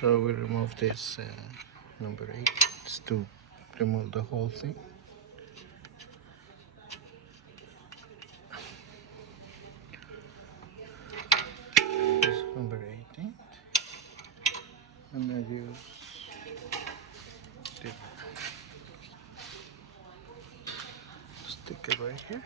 So we remove this number 8. It's to remove the whole thing. This number 18. And I use the stick it right here.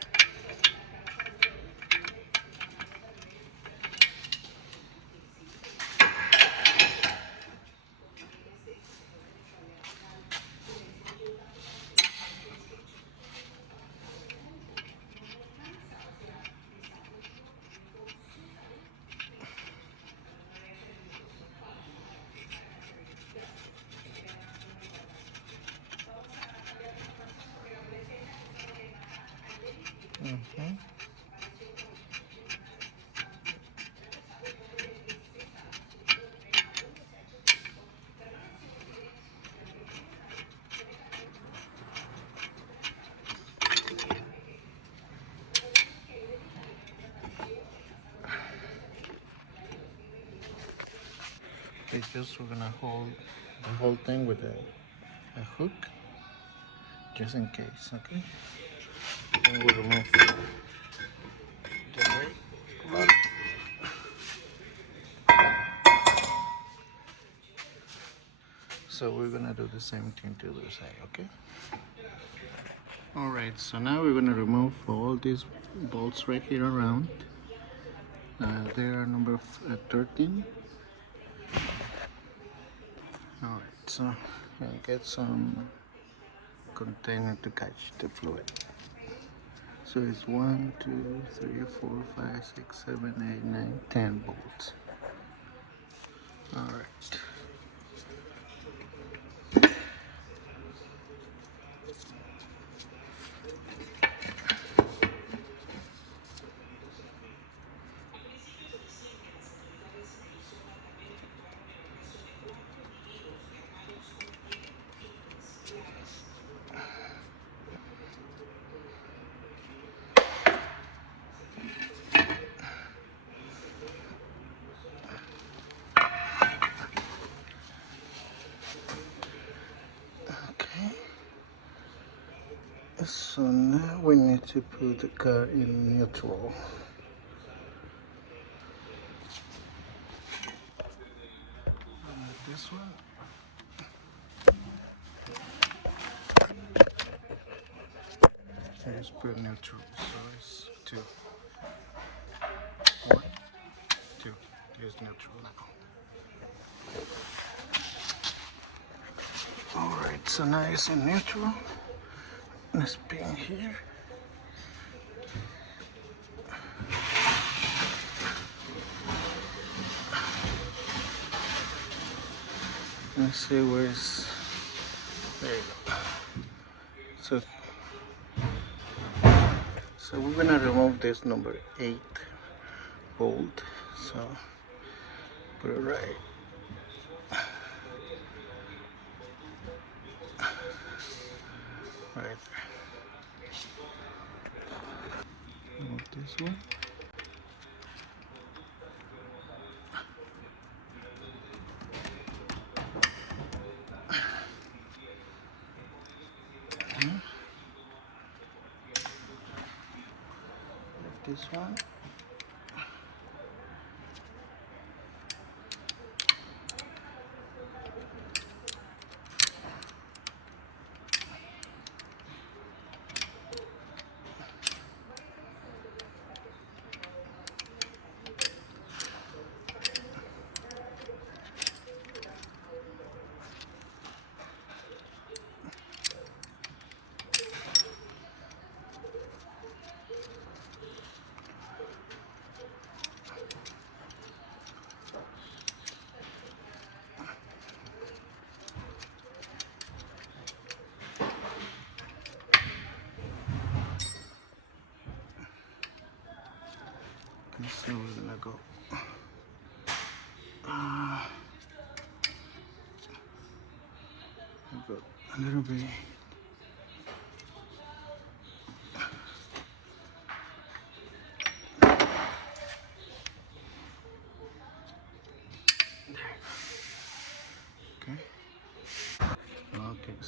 We're gonna hold the whole thing with a hook, just in case, okay? And we'll remove the brake rod. So we're gonna do the same thing to the other side, okay? Alright, so now we're gonna remove all these bolts right here around. They are number 13. Alright, so I'll get some container to catch the fluid. So it's 1, 2, 3, 4, 5, 6, 7, 8, 9, 10 bolts. Alright. So now we need to put the car in neutral. This one. I just put neutral, so it's 2. 1, 2. Here's neutral now. Alright, so now it's in neutral. Let's spin here. Let's see where's. There you go. So we're gonna remove this number 8 bolt. So put it right. Right there. Remove this one. This one. So we're gonna go a little bit.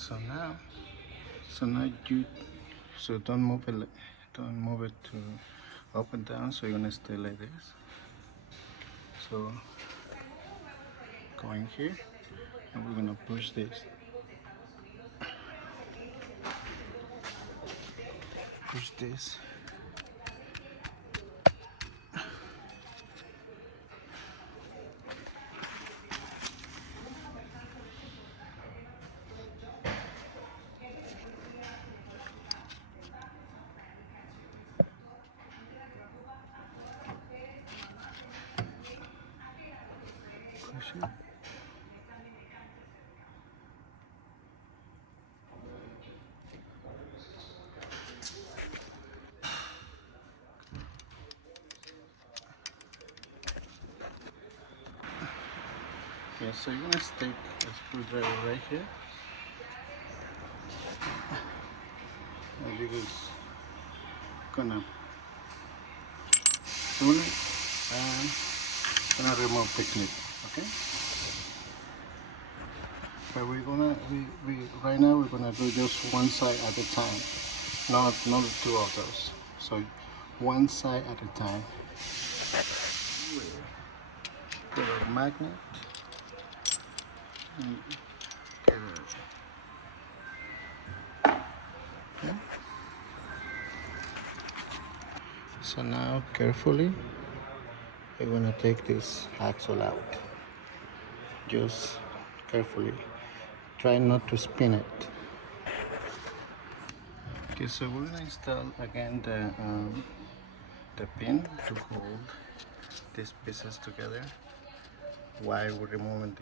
So now you don't move it to up and down. So you're gonna stay like this. So going here, and we're gonna push this. Push this. Push it. Okay, so you're gonna stick a screwdriver right here. And you're just gonna tune it and gonna remove the clip, okay? But we right now we're gonna do just one side at a time, not two of those. So one side at a time. Get a magnet. And get okay. So now carefully we're gonna take this axle out. Just carefully. Try not to spin it. Okay, so we're gonna install again the pin to hold these pieces together while we're removing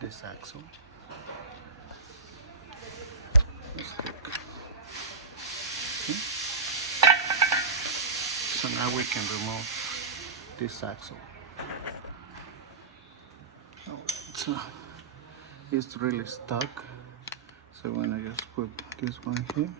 this axle. Stick. Okay. So now we can remove this axle. So it's really stuck. So when I just put this one here,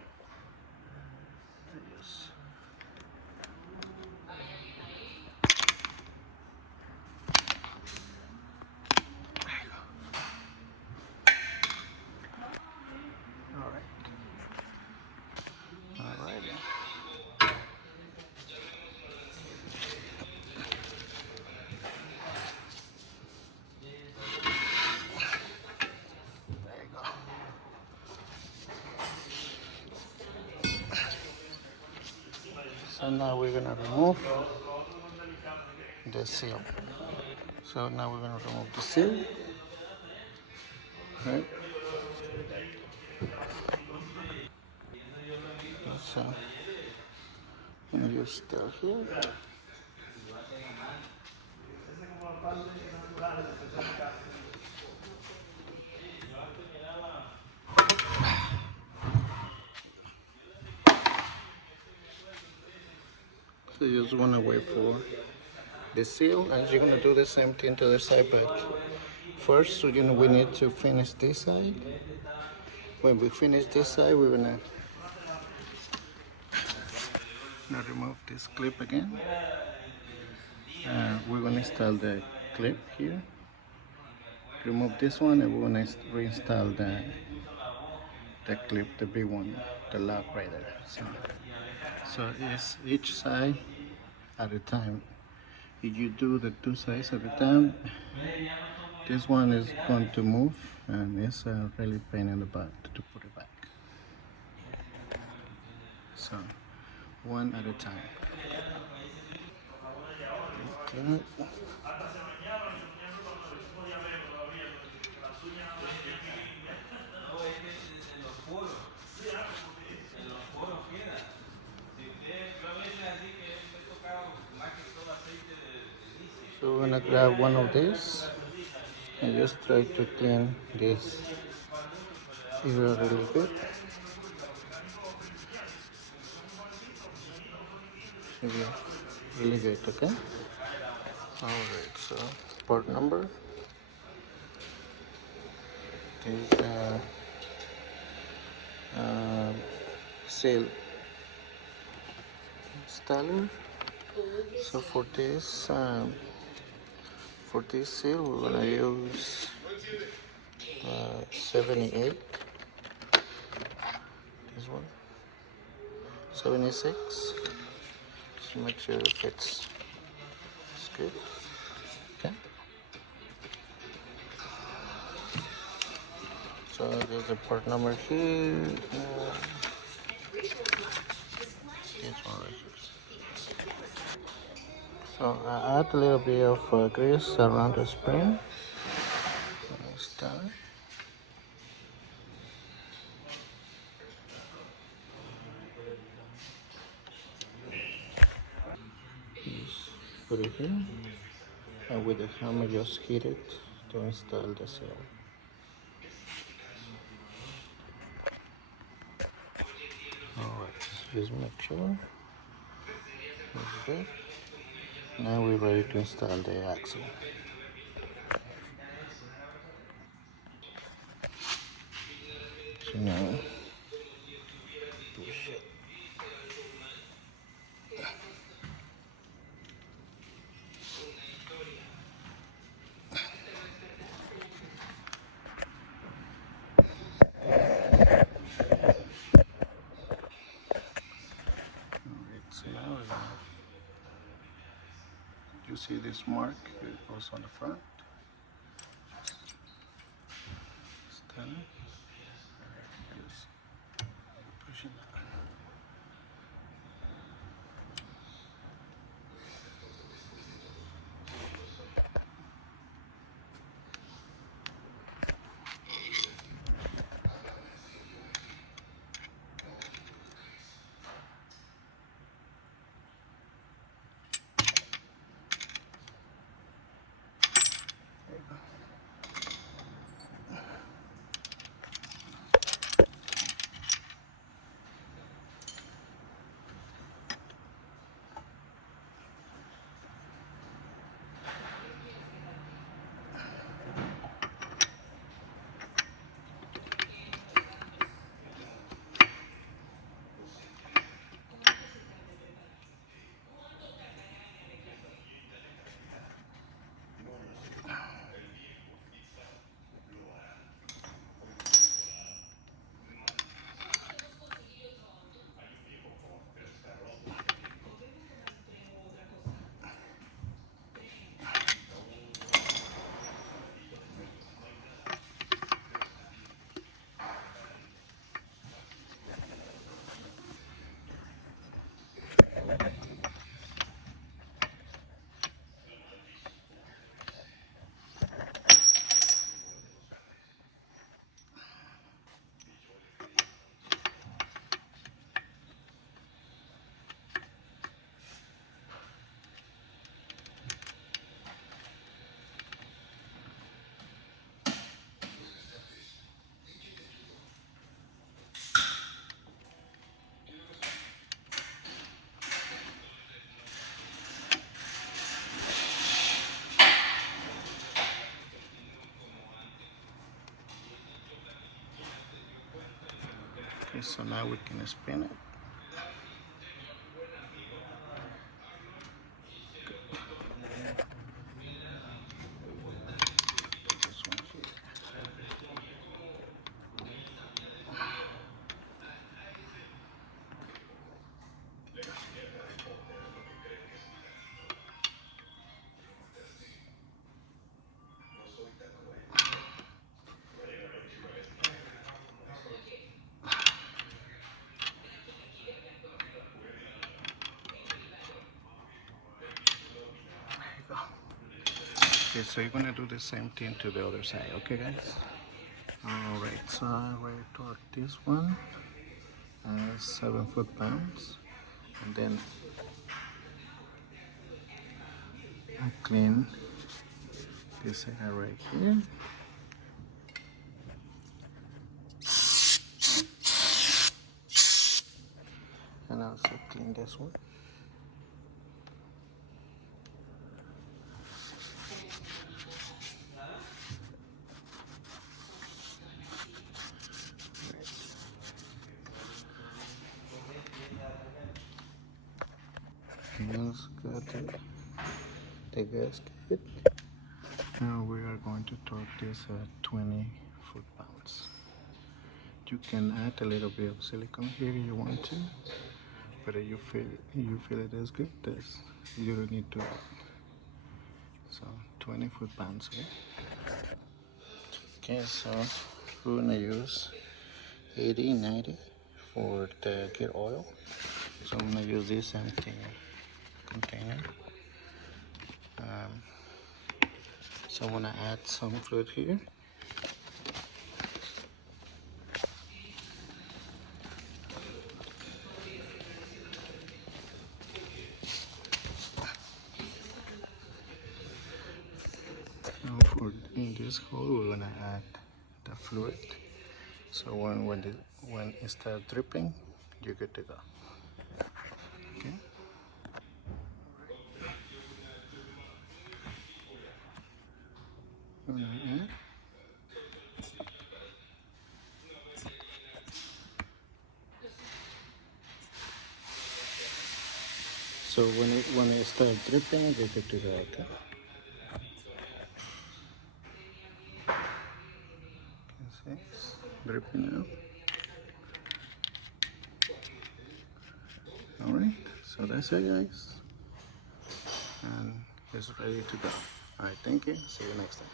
so now we're gonna remove the seal. So now we're gonna remove the seal, right? So and you're still here. So you just wanna wait for the seal, and you're gonna do the same thing to the side, but first, so, we need to finish this side. When we finish this side, we're gonna remove this clip again. We're gonna install the clip here. Remove this one, and we're gonna reinstall the clip, the big one, the lock right there. So it's each side at a time. If you do the two sides at a time, this one is going to move, and it's a really pain in the butt to put it back. So one at a time. Okay. So we're gonna grab one of these and just try to clean this area really good. Really good, okay? Alright, so part number is seal installer. So for this seal we're gonna use 78 this one. 76. Just make sure it fits. It's good. Okay. So there's a part number here. This one right here. So I add a little bit of grease around the spring. Start. Just put it here, and with the hammer just hit it to install the seal. Alright, just make sure it's good. Now we're ready to install the axle. So now push it. Alright, so now you see this mark, it goes on the front. Stand it. Just push it. There you go. Okay, so now we can spin it. This one here. There you go. Okay, so you're gonna do the same thing to the other side, okay guys? Alright, so I already torqued this one as 7 foot-pounds, and then I clean this area right here. And also clean this one. Just got the gasket. Now we are going to torque this at 20 foot-pounds. You can add a little bit of silicone here if you want to, but if you feel it is good, this you don't need to add. So 20 foot-pounds, okay? Okay, so we're gonna use 80, 90 for the gear oil. So I'm gonna use this empty container. So I'm gonna add some fluid here. Now in this hole we're gonna add the fluid. So when it starts dripping, you're good to go. Okay. We're gonna add. So when it starts dripping, you're good to go. Okay. See, it's dripping now. All right. So that's it, guys. And it's ready to go. All right. Thank you. See you next time.